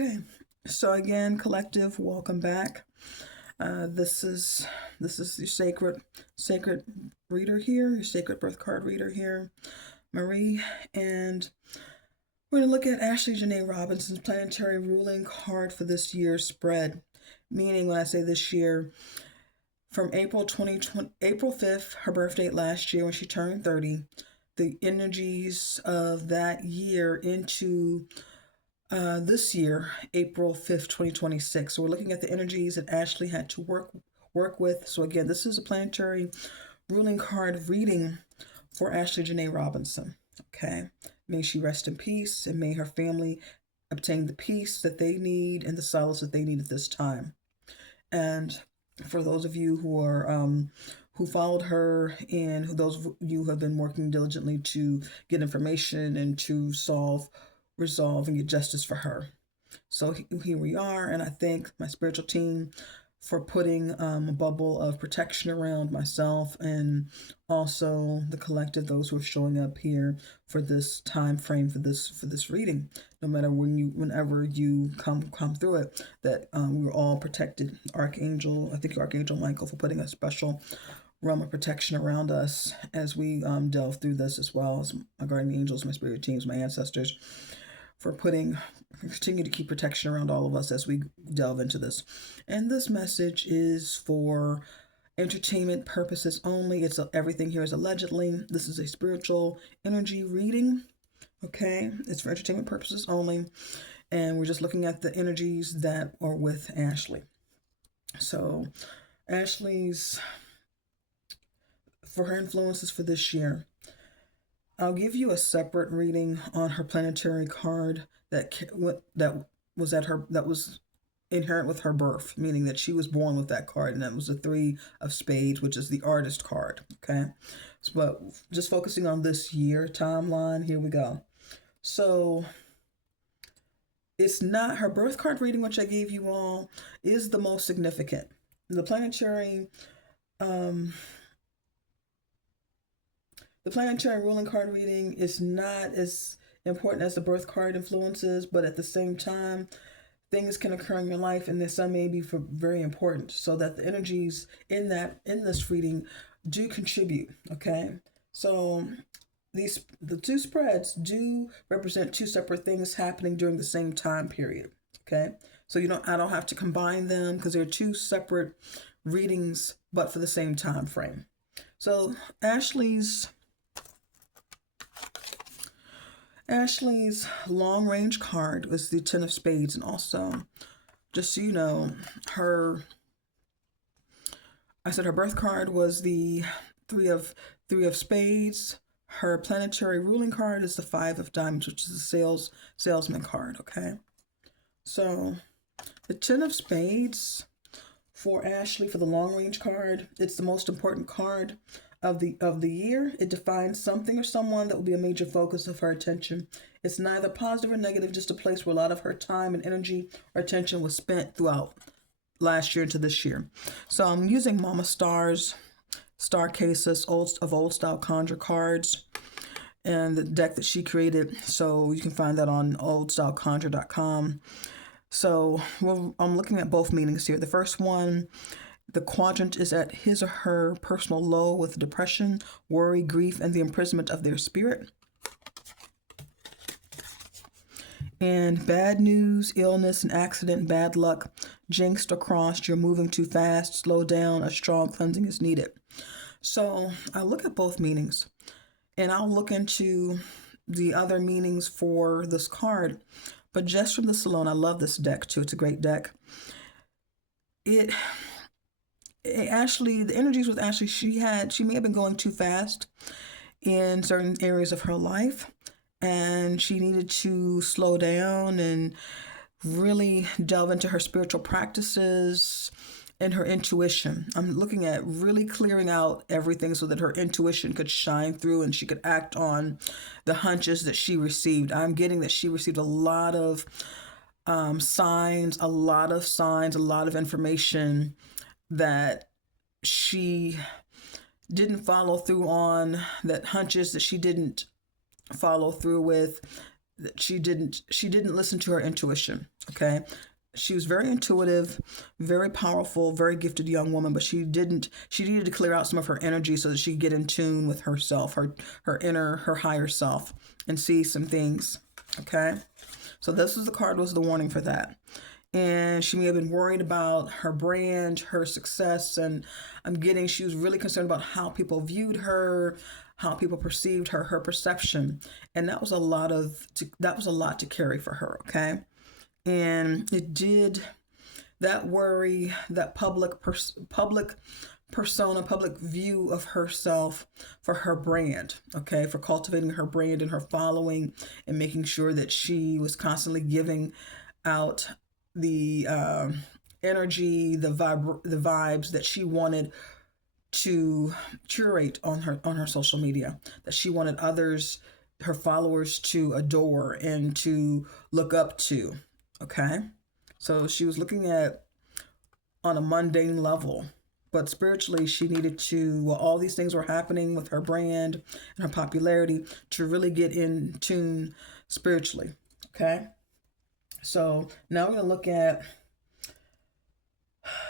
Okay, so again, collective, welcome back. This is your sacred reader here, your sacred birth card reader here, Marie, and we're gonna look at Ashlee Jenae Robinson's planetary ruling card for this year's spread. Meaning, when I say this year, from April 2020, April 5th, her birth date last year when she turned 30, the energies of that year into this year, April 5th, 2026. So we're looking at the energies that Ashlee had to work with. So again, this is a planetary ruling card reading for Ashlee Jenae Robinson. Okay. May she rest in peace, and may her family obtain the peace that they need and the solace that they need at this time. And for those of you who followed her, and those of you who have been working diligently to get information and to resolve and get justice for her. So here we are, and I thank my spiritual team for putting a bubble of protection around myself, and also the collective, those who are showing up here for this time frame, for this reading. No matter whenever you come through it, that we're all protected. Archangel, I thank you, Archangel Michael, for putting a special realm of protection around us as we delve through this, as well as my guardian angels, my spirit teams, my ancestors, for continue to keep protection around all of us as we delve into this. And this message is for entertainment purposes only. Everything here is allegedly. This is a spiritual energy reading. Okay, it's for entertainment purposes only, and we're just looking at the energies that are with Ashlee. So Ashlee's, for her influences for this year, I'll give you a separate reading on her planetary card that was inherent with her birth, meaning that she was born with that card, and that was the 3 of Spades, which is the artist card. Okay, but just focusing on this year timeline, here we go. So it's not her birth card reading, which I gave you all, is the most significant. The planetary ruling card reading is not as important as the birth card influences, but at the same time, things can occur in your life, and some may be very important, so that the energies in this reading do contribute. Okay, so the 2 spreads do represent 2 separate things happening during the same time period. Okay, so I don't have to combine them because they're 2 separate readings, but for the same time frame. So Ashlee's long range card was the 10 of Spades, and also, just so you know, her birth card was the 3 of Spades. Her planetary ruling card is the 5 of Diamonds, which is a salesman card. Okay, so the 10 of Spades for Ashlee, for the long range card, it's the most important card of the year. It defines something or someone that will be a major focus of her attention. It's neither positive or negative, just a place where a lot of her time and energy or attention was spent throughout last year into this year. So I'm using Mama Star's Star Cases of old style conjure cards and the deck that she created. So you can find that on oldstyleconjure.com. So I'm looking at both meanings here. The first one, the quadrant is at his or her personal low with depression, worry, grief, and the imprisonment of their spirit. And bad news, illness, an accident, bad luck, jinxed or crossed, you're moving too fast, slow down, a strong cleansing is needed. So I look at both meanings, and I'll look into the other meanings for this card. But just from this alone, I love this deck too. It's a great deck. Ashlee, the energies with Ashlee, she may have been going too fast in certain areas of her life, and she needed to slow down and really delve into her spiritual practices and her intuition. I'm looking at really clearing out everything so that her intuition could shine through and she could act on the hunches that she received. I'm getting that she received a lot of signs, a lot of information that she didn't follow through on, that hunches that she didn't follow through with, she didn't listen to her intuition. Okay. She was very intuitive, very powerful, very gifted young woman, but she needed to clear out some of her energy so that she could get in tune with herself, her higher self, and see some things. Okay. So this is the card, was the warning for that. And she may have been worried about her brand, her success, and she was really concerned about how people viewed her, how people perceived her, her perception. And that was a lot to carry for her, okay? And that worry, that public persona, public view of herself for her brand, okay, for cultivating her brand and her following, and making sure that she was constantly giving out the energy, the vibes that she wanted to curate on her social media, that she wanted others, her followers, to adore and to look up to. Okay, so she was looking at on a mundane level, but spiritually she needed to, while all these things were happening with her brand and her popularity, to really get in tune spiritually. Okay. So now we're going to look at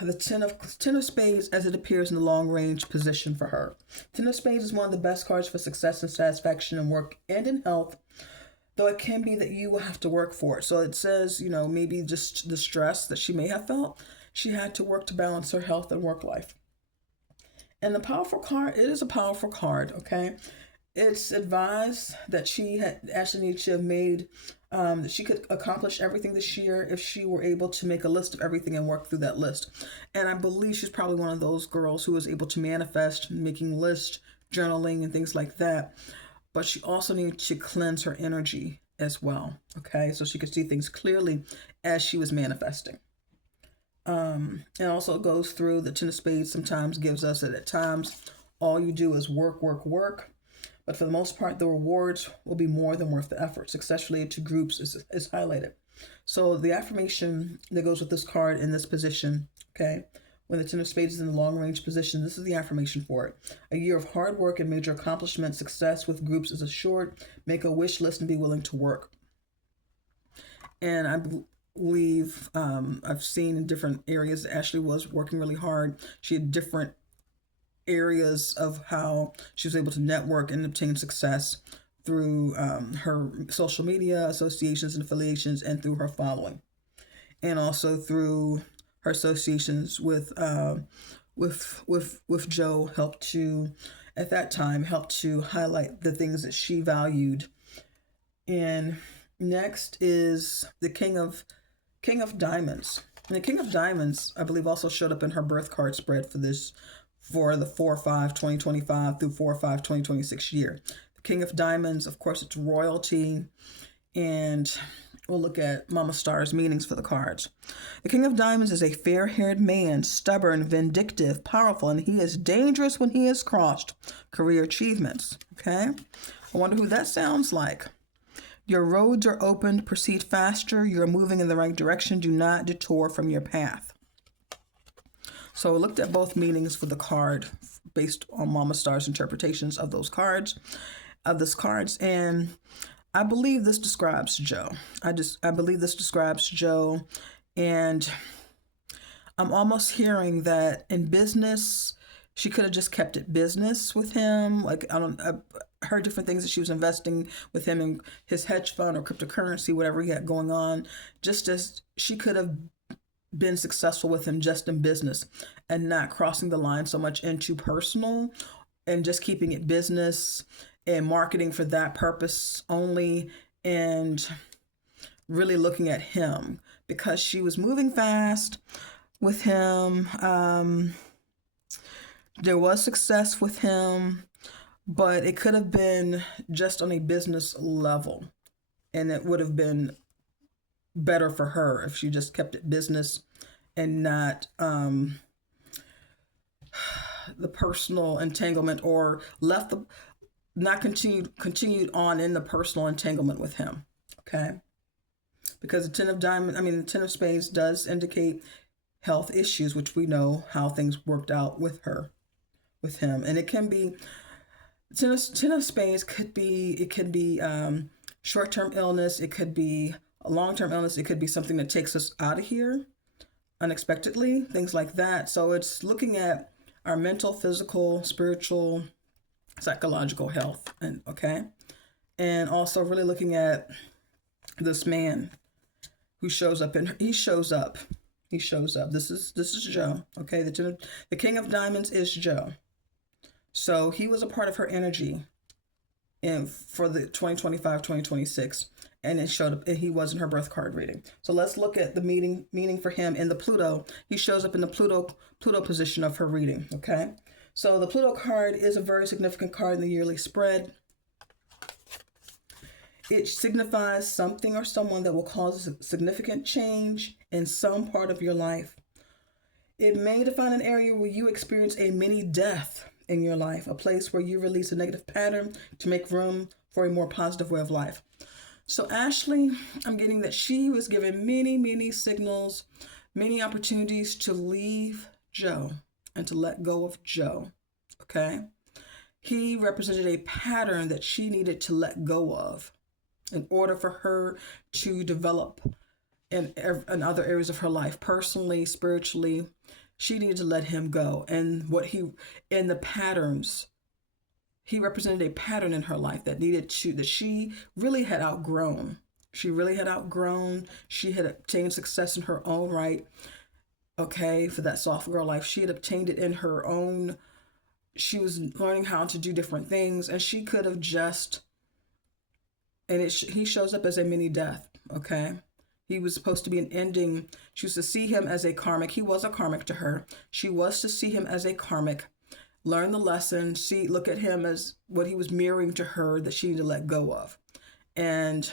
the Ten of Spades as it appears in the long range position for her. Ten of Spades is one of the best cards for success and satisfaction in work and in health, though it can be that you will have to work for it. So it says, maybe just the stress that she may have felt, she had to work to balance her health and work life. And the powerful card, it is a powerful card, okay? It's advised that Ashlee needed to have made, that she could accomplish everything this year if she were able to make a list of everything and work through that list. And I believe she's probably one of those girls who was able to manifest, making lists, journaling, and things like that. But she also needed to cleanse her energy as well, okay? So she could see things clearly as she was manifesting. And also it goes through the Ten of Spades sometimes gives us that at times all you do is work, work, work. But for the most part, the rewards will be more than worth the effort. Success related to groups is highlighted. So the affirmation that goes with this card in this position, okay, when the Ten of Spades is in the long range position, this is the affirmation for it. A year of hard work and major accomplishment. Success with groups is assured. Make a wish list and be willing to work. And I believe I've seen in different areas Ashlee was working really hard. She had different areas of how she was able to network and obtain success through her social media associations and affiliations, and through her following, and also through her associations with Joe at that time helped to highlight the things that she valued. And next is the King of Diamonds. And the King of Diamonds, I believe, also showed up in her birth card spread for the 4/5/2025 through 4/5/2026 year. The King of Diamonds, of course, it's royalty, and we'll look at Mama Star's meanings for the cards. The King of Diamonds is a fair-haired man, stubborn, vindictive, powerful, and he is dangerous when he is crossed. Career achievements, okay? I wonder who that sounds like. Your roads are opened, proceed faster, you're moving in the right direction, do not detour from your path. So I looked at both meanings for the card based on Mama Star's interpretations of this cards, and I believe this describes Joe. I believe this describes Joe, and I'm almost hearing that in business, she could have just kept it business with him. Like, I heard different things that she was investing with him in his hedge fund or cryptocurrency, whatever he had going on, just as she could have been successful with him just in business and not crossing the line so much into personal and just keeping it business and marketing for that purpose only, and really looking at him because she was moving fast with him. There was success with him, but it could have been just on a business level, and it would have been better for her if she just kept it business and not the personal entanglement, or continued on in the personal entanglement with him. Okay, because the Ten of Spades does indicate health issues, which we know how things worked out with him, and it can be Ten of Spades could be Short-term illness, it could be a long-term illness, it could be something that takes us out of here unexpectedly, things like that. So it's looking at our mental, physical, spiritual, psychological health, and okay, and also really looking at this man who shows up, and he shows up. This is Joe. Okay, the King of Diamonds is Joe. So he was a part of her energy in for the 2025-2026, and it showed up, and he was in her birth card reading. So let's look at the meaning for him in the Pluto. He shows up in the Pluto position of her reading. Okay, so the Pluto card is a very significant card in the yearly spread. It signifies something or someone that will cause a significant change in some part of your life. It may define an area where you experience a mini death in your life, a place where you release a negative pattern to make room for a more positive way of life. So Ashlee, I'm getting that she was given many signals, many opportunities to leave Joe and to let go of Joe. Okay? He represented a pattern that she needed to let go of in order for her to develop in other areas of her life, personally, spiritually. She needed to let him go. And in the patterns, he represented a pattern in her life that she really had outgrown. She had obtained success in her own right. Okay, for that soft girl life, she had obtained it in her own. She was learning how to do different things, and she could have just. And he shows up as a mini death, okay? He was supposed to be an ending. She was to see him as a karmic. He was a karmic to her. She was to see him as a karmic, learn the lesson, look at him as what he was mirroring to her that she needed to let go of. And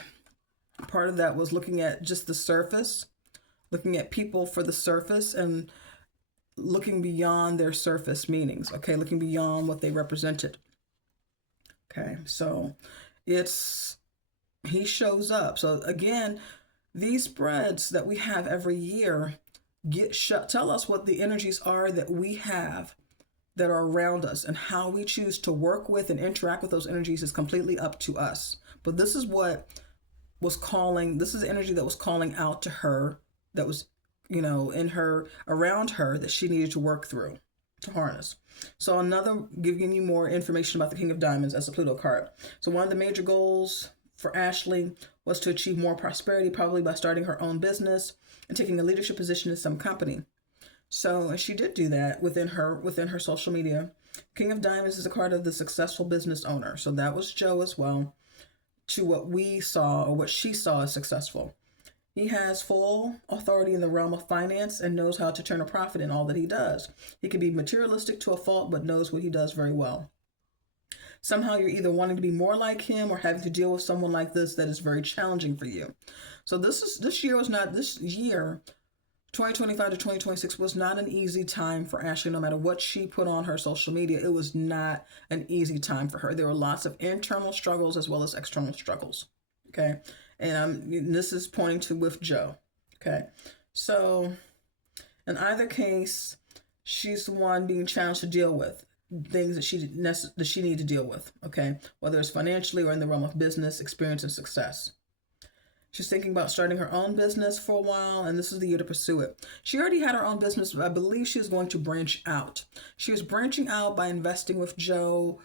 part of that was looking at just the surface, looking at people for the surface, and looking beyond their surface meanings, okay? Looking beyond what they represented. Okay, so he shows up. So again, these spreads that we have every year tell us what the energies are that we have that are around us, and how we choose to work with and interact with those energies is completely up to us. But this is what this is the energy that was calling out to her, that was, in her, around her, that she needed to work through, to harness. So giving you more information about the King of Diamonds as a Pluto card. So one of the major goals for Ashlee was to achieve more prosperity, probably by starting her own business and taking a leadership position in some company. So she did do that within her social media. King of Diamonds is a card of the successful business owner. So that was Joe as well, to what we saw, or what she saw as successful. He has full authority in the realm of finance and knows how to turn a profit in all that he does. He can be materialistic to a fault, but knows what he does very well. Somehow you're either wanting to be more like him or having to deal with someone like this that is very challenging for you. So this year, 2025 to 2026, was not an easy time for Ashlee. No matter what she put on her social media, it was not an easy time for her. There were lots of internal struggles as well as external struggles. Okay. And this is pointing to with Joe. Okay. So in either case, she's the one being challenged to deal with things that she needed to deal with, okay? Whether it's financially or in the realm of business, experience, and success. She's thinking about starting her own business for a while, and this is the year to pursue it. She already had her own business, but I believe she is going to branch out. She was branching out by investing with Joe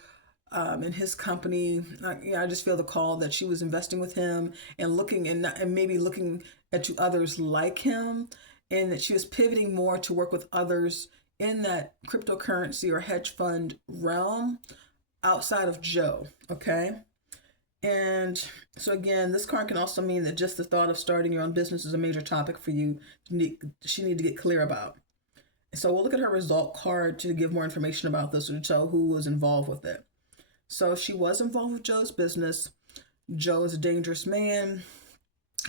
in his company. I just feel the call that she was investing with him and looking and maybe looking at others like him, and that she was pivoting more to work with others in that cryptocurrency or hedge fund realm outside of Joe, okay? And so again, this card can also mean that just the thought of starting your own business is a major topic for you. She needs to get clear about. So we'll look at her result card to give more information about this, or to tell who was involved with it. So she was involved with Joe's business. Joe is a dangerous man.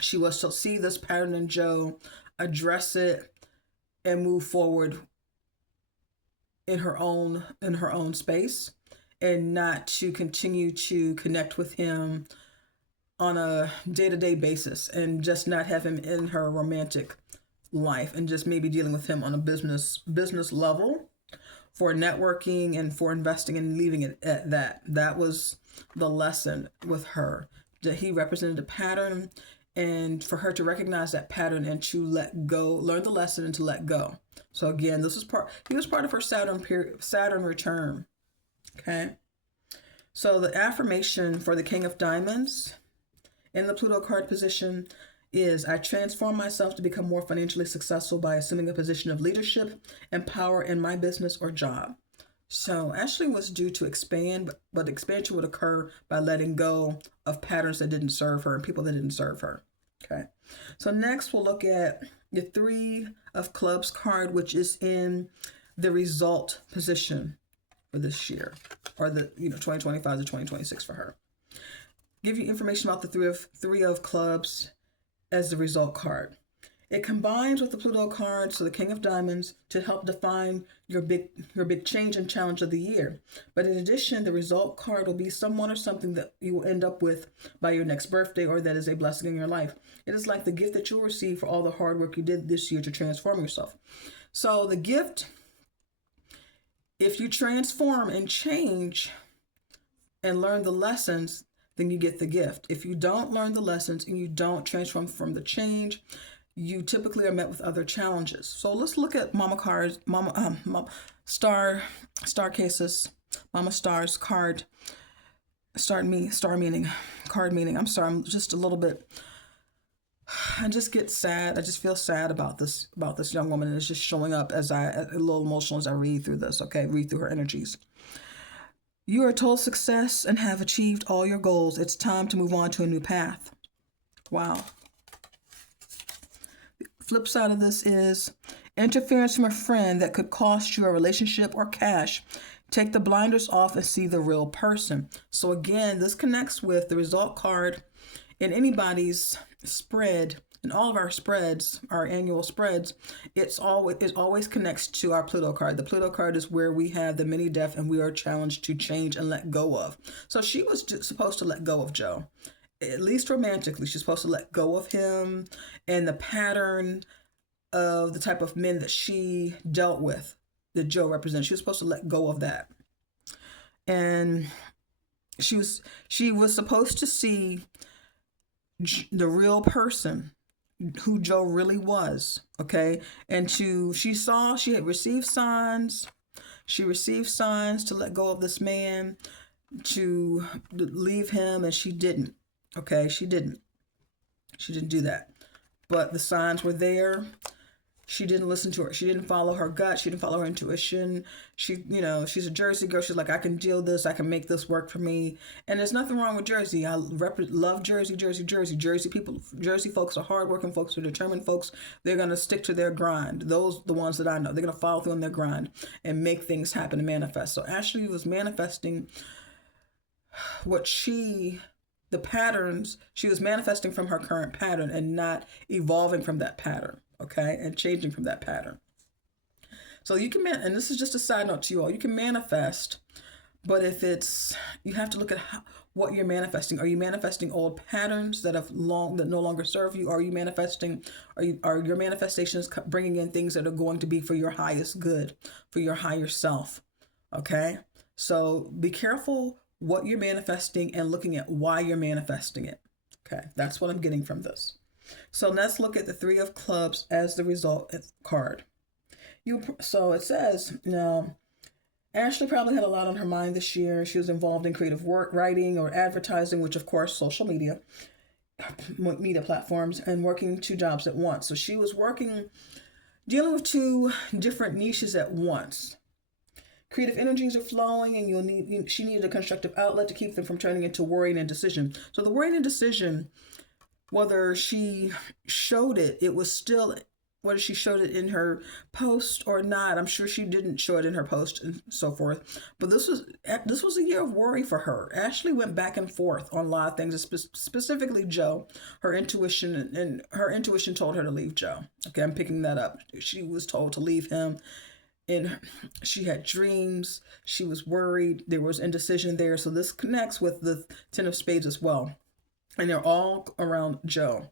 She was to see this pattern in Joe, address it, and move forward in her own space, and not to continue to connect with him on a day-to-day basis, and just not have him in her romantic life, and just maybe dealing with him on a business level for networking and for investing, and leaving it at that. That was the lesson with her. that he represented a pattern, and for her to recognize that pattern and to let go, learn the lesson and to let go. So again, he was part of her Saturn return. Okay. So the affirmation for the King of Diamonds in the Pluto card position is, I transform myself to become more financially successful by assuming a position of leadership and power in my business or job. So Ashlee was due to expand, but expansion would occur by letting go of patterns that didn't serve her and people that didn't serve her. Okay. So next we'll look at the 3 of Clubs card, which is in the result position for this year, or the 2025 to 2026 for her. Give you information about the 3 of Clubs as the result card. It combines with the Pluto card, so the King of Diamonds, to help define your big change and challenge of the year. But in addition, the result card will be someone or something that you will end up with by your next birthday, or that is a blessing in your life. It is like the gift that you'll receive for all the hard work you did this year to transform yourself. So the gift, if you transform and change and learn the lessons, then you get the gift. If you don't learn the lessons and you don't transform from the change, you typically are met with other challenges. So let's look at Mama Star Cases, Mama Star's card, meaning. I'm sorry, I'm just a little bit, I just get sad. I just feel sad about this young woman, and it's just showing up as a little emotional as I read through this, okay? Read through her energies. You are a total success and have achieved all your goals. It's time to move on to a new path. Wow. Flip side of this is interference from a friend that could cost you a relationship or cash. Take the blinders off and see the real person. So again, this connects with the result card in anybody's spread. In all of our spreads, our annual spreads, it always connects to our Pluto card. The Pluto card is where we have the mini death and we are challenged to change and let go of. So she was supposed to let go of Joe. At least romantically, she's supposed to let go of him and the pattern of the type of men that she dealt with, that Joe represents. She was supposed to let go of that. And she was supposed to see the real person, who Joe really was, okay? And she had received signs. She received signs to let go of this man, to leave him, and she didn't. Okay, she didn't do that. But the signs were there. She didn't listen to her. She didn't follow her gut. She didn't follow her intuition. She's a Jersey girl. She's like, I can deal this. I can make this work for me. And there's nothing wrong with Jersey. I love Jersey. Jersey folks are hardworking folks, are determined folks. They're going to stick to their grind. Those, the ones that I know, they're going to follow through on their grind and make things happen and manifest. So Ashlee was manifesting the patterns. She was manifesting from her current pattern and not evolving from that pattern. Okay, and changing from that pattern. So you can and this is just a side note to you all. You can manifest, but you have to look at what you're manifesting. Are you manifesting old patterns that no longer serve you? Are you manifesting? Are your manifestations bringing in things that are going to be for your highest good, for your higher self? Okay, so be careful what you're manifesting and looking at why you're manifesting it. Okay, that's what I'm getting from this. So let's look at the 3 of Clubs as the result card. So it says, now, Ashlee probably had a lot on her mind this year. She was involved in creative work, writing, or advertising, which of course, social media platforms, and working 2 jobs at once. So she was dealing with 2 different niches at once. Creative energies are flowing, and she needed a constructive outlet to keep them from turning into worry and indecision. So the worry and indecision, whether she showed it was still, whether she showed it in her post or not, I'm sure she didn't show it in her post and so forth. But this was a year of worry for her. Ashlee went back and forth on a lot of things, specifically Joe. Her intuition told her to leave Joe. Okay, I'm picking that up. She was told to leave him. And she had dreams. She was worried. There was indecision there. So this connects with the 10 of Spades as well. And they're all around Joe.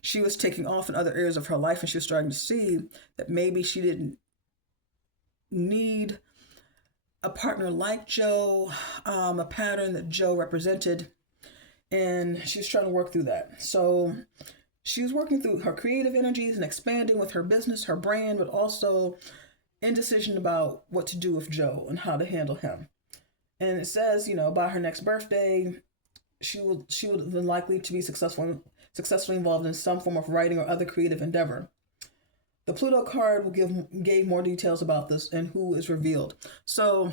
She was taking off in other areas of her life, and she was starting to see that maybe she didn't need a partner like Joe, a pattern that Joe represented. and she's trying to work through that. So she's working through her creative energies and expanding with her business, her brand, but also indecision about what to do with Joe and how to handle him. And it says, by her next birthday, she would have been likely to be successfully involved in some form of writing or other creative endeavor. The Pluto card gave more details about this and who is revealed. So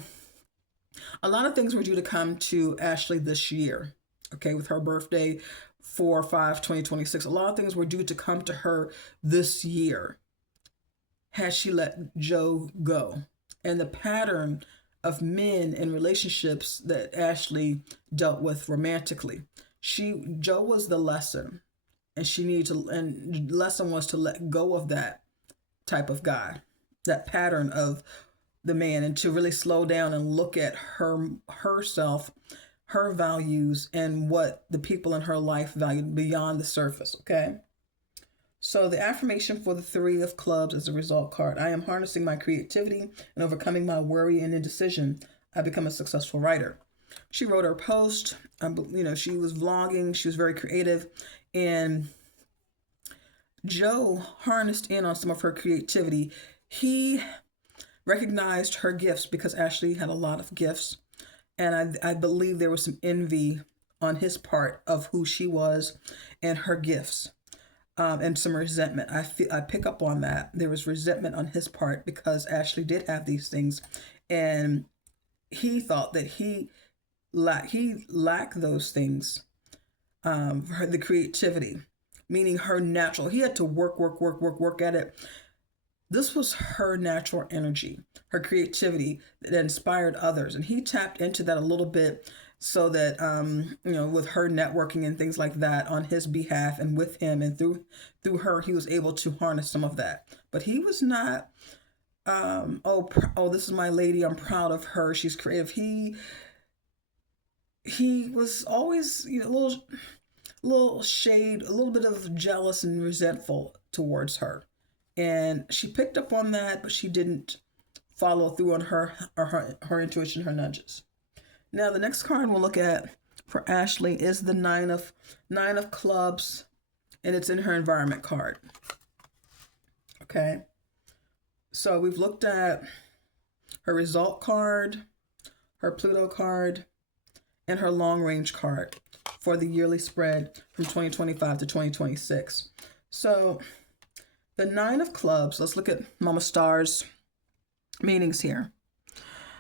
a lot of things were due to come to Ashlee this year, okay, with her birthday, 4/5/2026. A lot of things were due to come to her this year had she let Joe go. And the pattern of men in relationships that Ashlee dealt with romantically. Joe was the lesson, and the lesson was to let go of that type of guy, that pattern of the man, and to really slow down and look at herself, her values, and what the people in her life valued beyond the surface, okay? So the affirmation for the 3 of clubs is the result card. I am harnessing my creativity and overcoming my worry and indecision. I become a successful writer. She wrote her post. She was vlogging. She was very creative. And Joe harnessed in on some of her creativity. He recognized her gifts because Ashlee had a lot of gifts. And I believe there was some envy on his part of who she was and her gifts. And some resentment. I pick up on that. There was resentment on his part because Ashlee did have these things, and he thought that he lacked those things. The creativity, meaning her natural. He had to work at it. This was her natural energy, her creativity that inspired others, and he tapped into that a little bit. So that, with her networking and things like that on his behalf and with him and through her, he was able to harness some of that. But he was not, this is my lady, I'm proud of her, she's creative. He was always, a little shade, a little bit of jealous and resentful towards her. And she picked up on that, but she didn't follow through on her intuition, her nudges. Now, the next card we'll look at for Ashlee is the 9 of clubs, and it's in her environment card. Okay. So we've looked at her result card, her Pluto card, and her long range card for the yearly spread from 2025 to 2026. So the 9 of clubs, let's look at Mama Star's meanings here.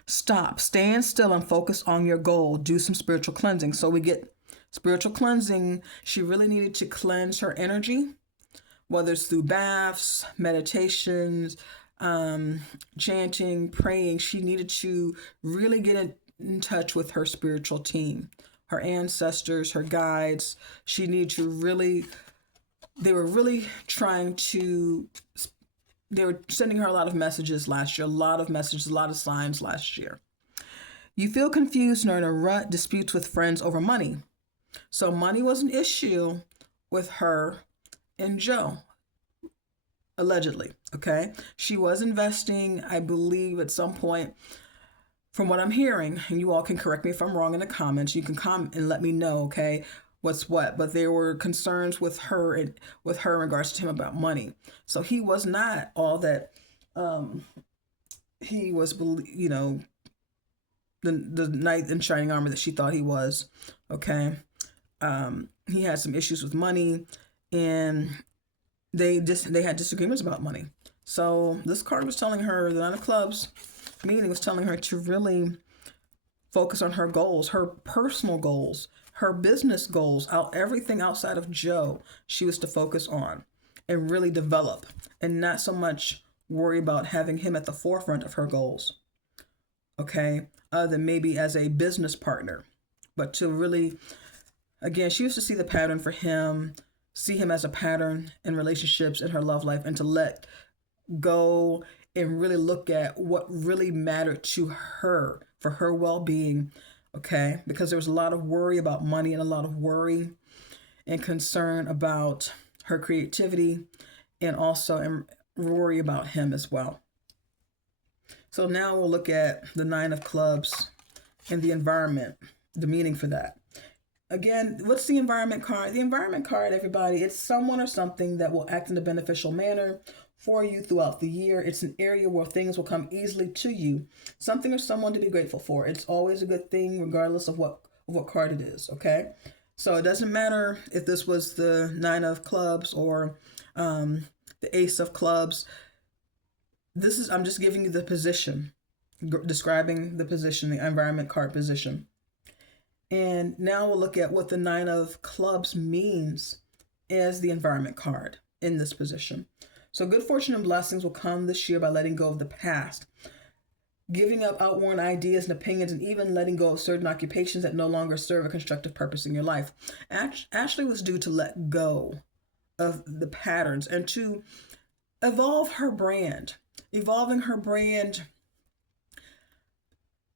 Stop, stand still, and focus on your goal. Do some spiritual cleansing. So we get spiritual cleansing. She really needed to cleanse her energy, whether it's through baths, meditations, chanting, praying. She needed to really get in touch with her spiritual team, her ancestors, her guides. She needed to they were sending her a lot of messages last year, a lot of signs last year. You feel confused and are in a rut, disputes with friends over money. So money was an issue with her and Joe, allegedly, okay? She was investing, I believe, at some point, from what I'm hearing, and you all can correct me if I'm wrong in the comments. You can comment and let me know, okay, what's what. But there were concerns with her in regards to him about money. So he was not all that he was, the knight in shining armor that she thought he was, okay? He had some issues with money, and they had disagreements about money. So this card was telling her, the 9 of clubs meaning was telling her to really focus on her goals, her personal goals, her business goals, everything outside of Joe she was to focus on and really develop, and not so much worry about having him at the forefront of her goals, okay, other than maybe as a business partner. But to really, again, she used to see the pattern for him, see him as a pattern in relationships in her love life, and to let go and really look at what really mattered to her for her well-being, okay? Because there was a lot of worry about money and a lot of worry and concern about her creativity, and also worry about him as well. So now we'll look at the 9 of clubs and the environment, the meaning for that. Again, what's the environment card? The environment card, everybody, it's someone or something that will act in a beneficial manner for you throughout the year. It's an area where things will come easily to you. Something or someone to be grateful for. It's always a good thing, regardless of what card it is, okay? So it doesn't matter if this was the Nine of Clubs or the Ace of Clubs. I'm just giving you the position, describing the position, the environment card position. And now we'll look at what the Nine of Clubs means as the environment card in this position. So good fortune and blessings will come this year by letting go of the past, giving up outworn ideas and opinions, and even letting go of certain occupations that no longer serve a constructive purpose in your life. Ashlee was due to let go of the patterns and to evolve her brand, evolving her brand,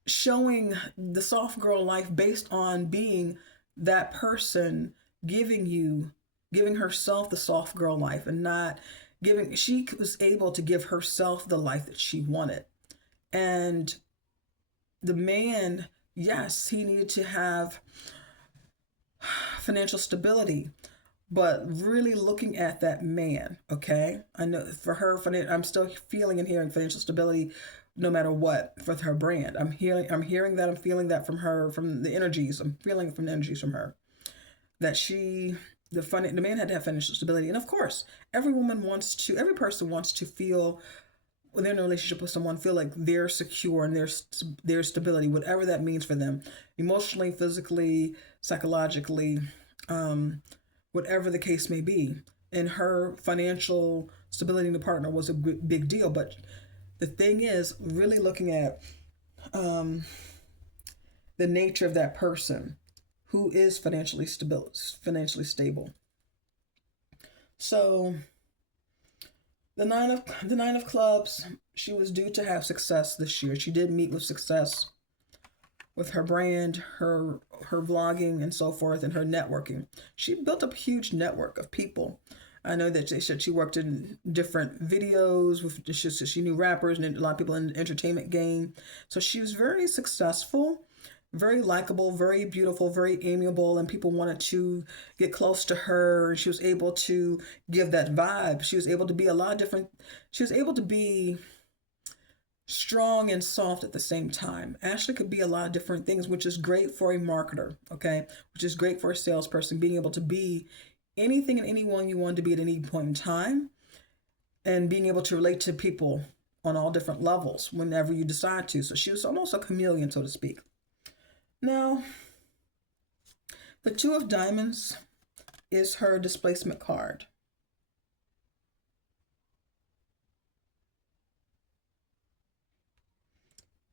showing the soft girl life based on being that person, giving herself the soft girl life and not giving, she was able to give herself the life that she wanted. And the man, yes, he needed to have financial stability, but really looking at that man, okay? I know for her, I'm still feeling and hearing financial stability no matter what for her brand. I'm hearing that, I'm feeling that from her, from the energies. I'm feeling from the energies from her. That the man had to have financial stability. And of course, every person wants to feel, when they're in a relationship with someone, feel like they're secure and their stability, whatever that means for them, emotionally, physically, psychologically, whatever the case may be. And her financial stability in the partner was a big deal. But the thing is, really looking at the nature of that person who is financially stable. So the nine of clubs, she was due to have success this year. She did meet with success with her brand, her vlogging and so forth, and her networking. She built up a huge network of people. I know that they said she worked in different videos with, she knew rappers and a lot of people in the entertainment game. So she was very successful, very likable, very beautiful, very amiable, and people wanted to get close to her. She was able to give that vibe. She was able to be she was able to be strong and soft at the same time. Ashlee could be a lot of different things, which is great for a marketer, okay? Which is great for a salesperson, being able to be anything and anyone you want to be at any point in time, and being able to relate to people on all different levels whenever you decide to. So she was almost a chameleon, so to speak. Now, the Two of Diamonds is her displacement card.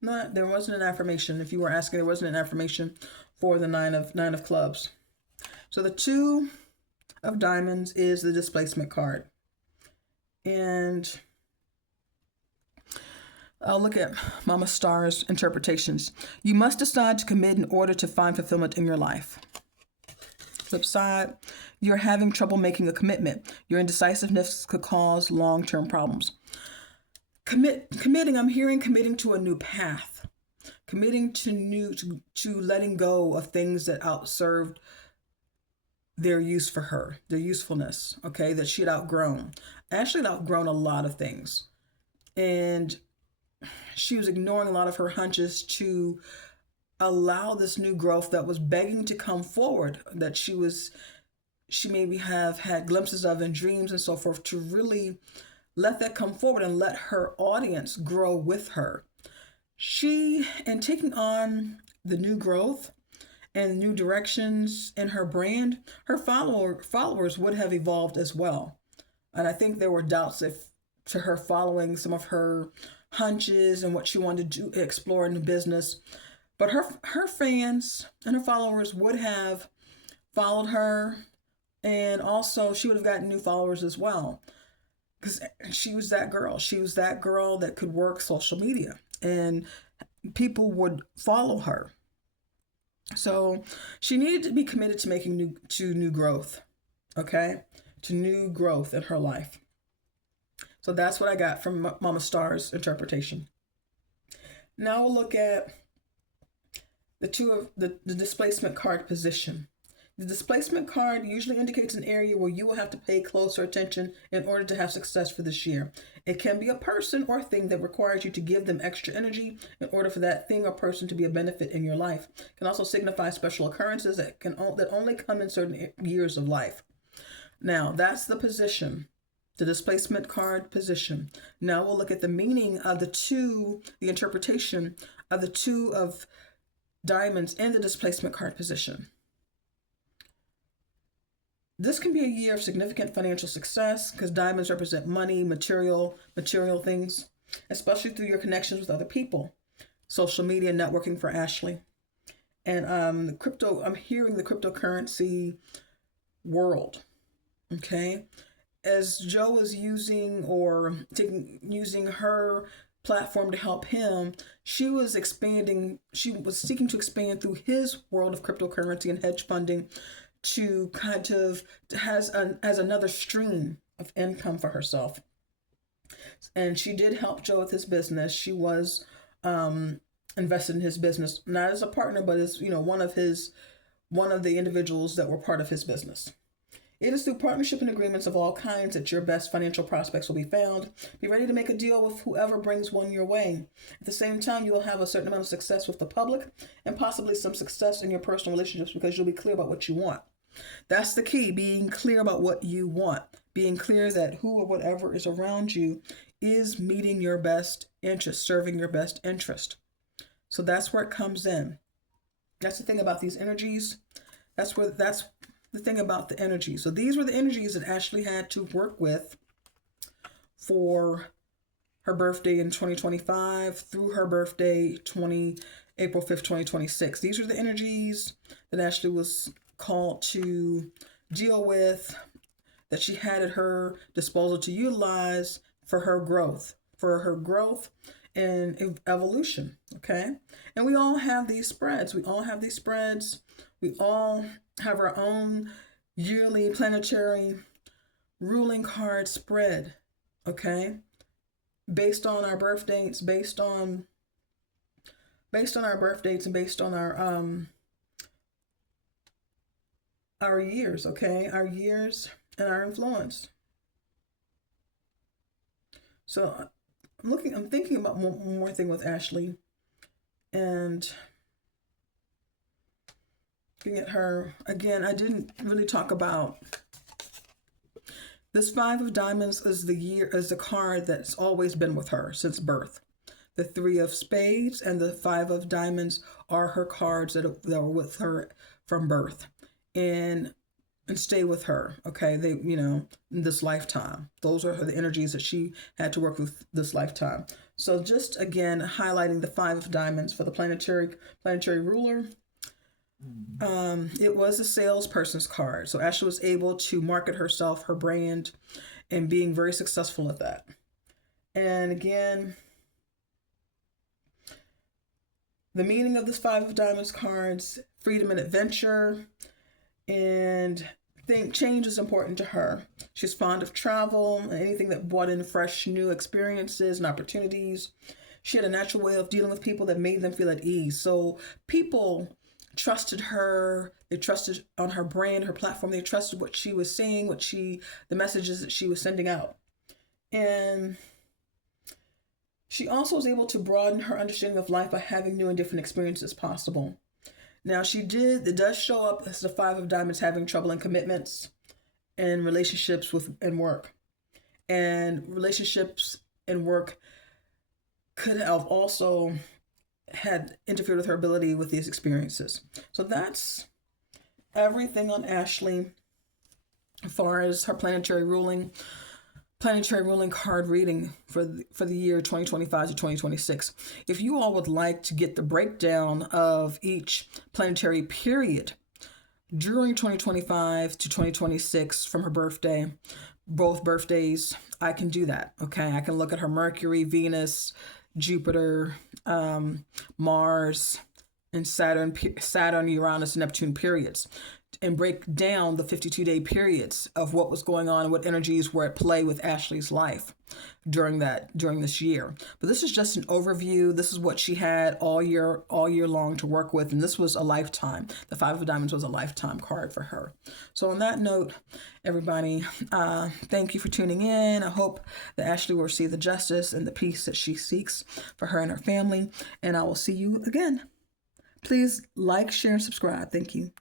There wasn't an affirmation. If you were asking, there wasn't an affirmation for the nine of clubs. So the Two of Diamonds is the displacement card. And I'll look at Mama Star's interpretations. You must decide to commit in order to find fulfillment in your life. Flip side, you're having trouble making a commitment. Your indecisiveness could cause long-term problems. Committing, I'm hearing committing to a new path. Committing to letting go of things that outserved their use for her, their usefulness, okay, that she had outgrown. Ashlee had outgrown a lot of things. And she was ignoring a lot of her hunches to allow this new growth that was begging to come forward, that she maybe have had glimpses of in dreams and so forth, to really let that come forward and let her audience grow with her. In taking on the new growth and new directions in her brand, her followers would have evolved as well. And I think there were doubts to her following some of her hunches and what she wanted to explore in the business. But her fans and her followers would have followed her, and also she would have gotten new followers as well. Because she was that girl. She was that girl that could work social media, and people would follow her. So she needed to be committed to making new growth, okay? To new growth in her life. So that's what I got from Mama Star's interpretation. Now we'll look at the displacement card position. The displacement card usually indicates an area where you will have to pay closer attention in order to have success for this year. It can be a person or thing that requires you to give them extra energy in order for that thing or person to be a benefit in your life. It can also signify special occurrences that only come in certain years of life. Now, that's the position, the displacement card position. Now we'll look at the meaning of the interpretation of the two of diamonds in the displacement card position. This can be a year of significant financial success because diamonds represent money, material things, especially through your connections with other people. Social media networking for Ashlee. And I'm hearing the cryptocurrency world. Okay. As Joe was using her platform to help him, she was seeking to expand through his world of cryptocurrency and hedge funding to kind of as another stream of income for herself. And she did help Joe with his business. She was invested in his business, not as a partner, but as one of the individuals that were part of his business. It is through partnership and agreements of all kinds that your best financial prospects will be found. Be ready to make a deal with whoever brings one your way. At the same time, you will have a certain amount of success with the public and possibly some success in your personal relationships because you'll be clear about what you want. That's the key, being clear about what you want. Being clear that who or whatever is around you is meeting your best interest, serving your best interest. So that's where it comes in. That's the thing about these energies. That's the thing about the energy. So these were the energies that Ashlee had to work with for her birthday in 2025 through her birthday April 5th, 2026. These were the energies that Ashlee was called to deal with, that she had at her disposal to utilize for her growth and evolution. Okay. And we all have these spreads. We all have our own yearly planetary ruling card spread, okay? Based on our birth dates, based on our birth dates and based on our years, okay? Our years and our influence. So I'm thinking about one more thing with Ashlee, and looking at her again. I didn't really talk about this. Five of Diamonds is the card that's always been with her since birth. The Three of Spades and the Five of Diamonds are her cards that are with her from birth and stay with her. Okay, they in this lifetime. Those are the energies that she had to work with this lifetime. So just again highlighting the Five of Diamonds for the planetary ruler. It was a salesperson's card. So Ashlee was able to market herself, her brand, and being very successful at that. And again, the meaning of this Five of Diamonds cards: freedom and adventure, and change is important to her. She's fond of travel and anything that brought in fresh new experiences and opportunities. She had a natural way of dealing with people that made them feel at ease. So people trusted her. They trusted on her brand, her platform. They trusted what she was saying, the messages that she was sending out. And she also was able to broaden her understanding of life by having new and different experiences possible. Now it does show up as the Five of Diamonds having trouble in commitments and relationships and work. And relationships and work could have also had interfered with her ability with these experiences. So that's everything on Ashlee as far as her planetary ruling card reading for the year 2025 to 2026. If you all would like to get the breakdown of each planetary period during 2025 to 2026 from her birthday, both birthdays, I can do that. Okay, I can look at her Mercury, Venus, Jupiter, Mars, and Saturn, Uranus, Neptune periods and break down the 52-day periods of what was going on and what energies were at play with Ashlee's life during this year. But this is just an overview. This is what she had all year long to work with, and this was a lifetime. The Five of Diamonds was a lifetime card for her. So on that note, everybody, thank you for tuning in. I hope that Ashlee will receive the justice and the peace that she seeks for her and her family, and I will see you again. Please like, share, and subscribe. Thank you.